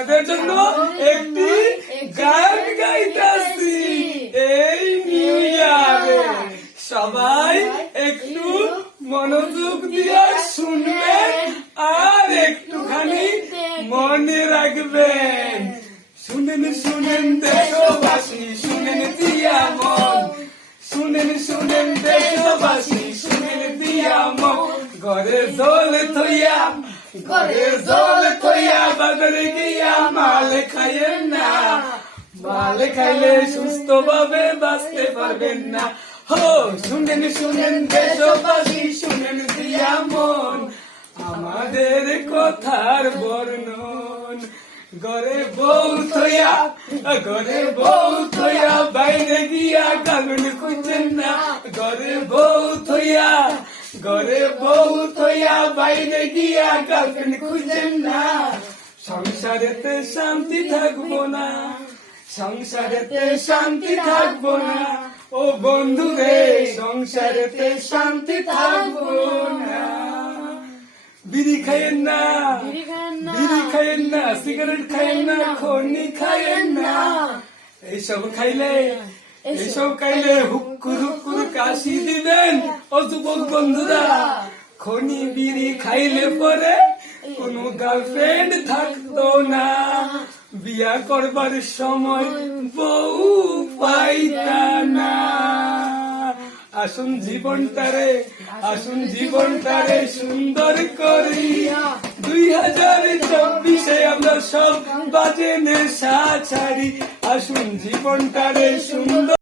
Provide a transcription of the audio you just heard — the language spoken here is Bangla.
আপনাদের জন্য একটি গান গাইতেছি এই নিউ ইয়ারে। সবাই একটু মনোযোগ দিয়ে শুনবেন আর একটুখানি মনে রাখবেন। শুনেন শুনেন দেশবাসী, শুনেন দিয়া মন, শুনেন শুনেন দেশবাসী, শুনেন দিয়া মন। ঘরে জল থইয়া, ঘরে জল থইয়া বাজারে গিয়া মাল খাইয়েন না। মাল খাইলে সুস্থ ভাবে বাঁচতে পারবেন না। হো শুনেন শুনেন দেশবাসী, শুনেন দিয়া মন আমাদের কথার বর্ণন। ঘরে বউ থইয়া, ঘরে বউ থইয়া বাইরে গিয়া গালুন খুঁজছেন না। ঘরে বউ থইয়া, ঘরে বউ থইয়া বাইরে গিয়া গালুন খুঁজছেন না। সংসারেতে শান্তি থাকবো না, সংসারেতে শান্তি থাকবো না। ও বন্ধু রে, সংসারেতে শান্তি থাকবো না। বিড়ি খাইয়েন না, বিড়ি খাইয়েন না, সিগারেট খাইয়েন না, খনি খাইয়েন না। এইসব খাইলে, এইসব খাইলে হুক্কুর হুক্কুর কাশি দিবেন। ও যুবক বন্ধুরা, খনি বিড়ি খাইলে পরে কোনো গার্লফ্রেন্ড থাকতো না। বিয়া করবার সময় বউ পাইতা না। আসুন জীবনটারে, আসুন জীবনটারে সুন্দর করি। 2024 আমরা সব বাজে নেশা ছাড়ি। আসুন জীবনটারে সুন্দর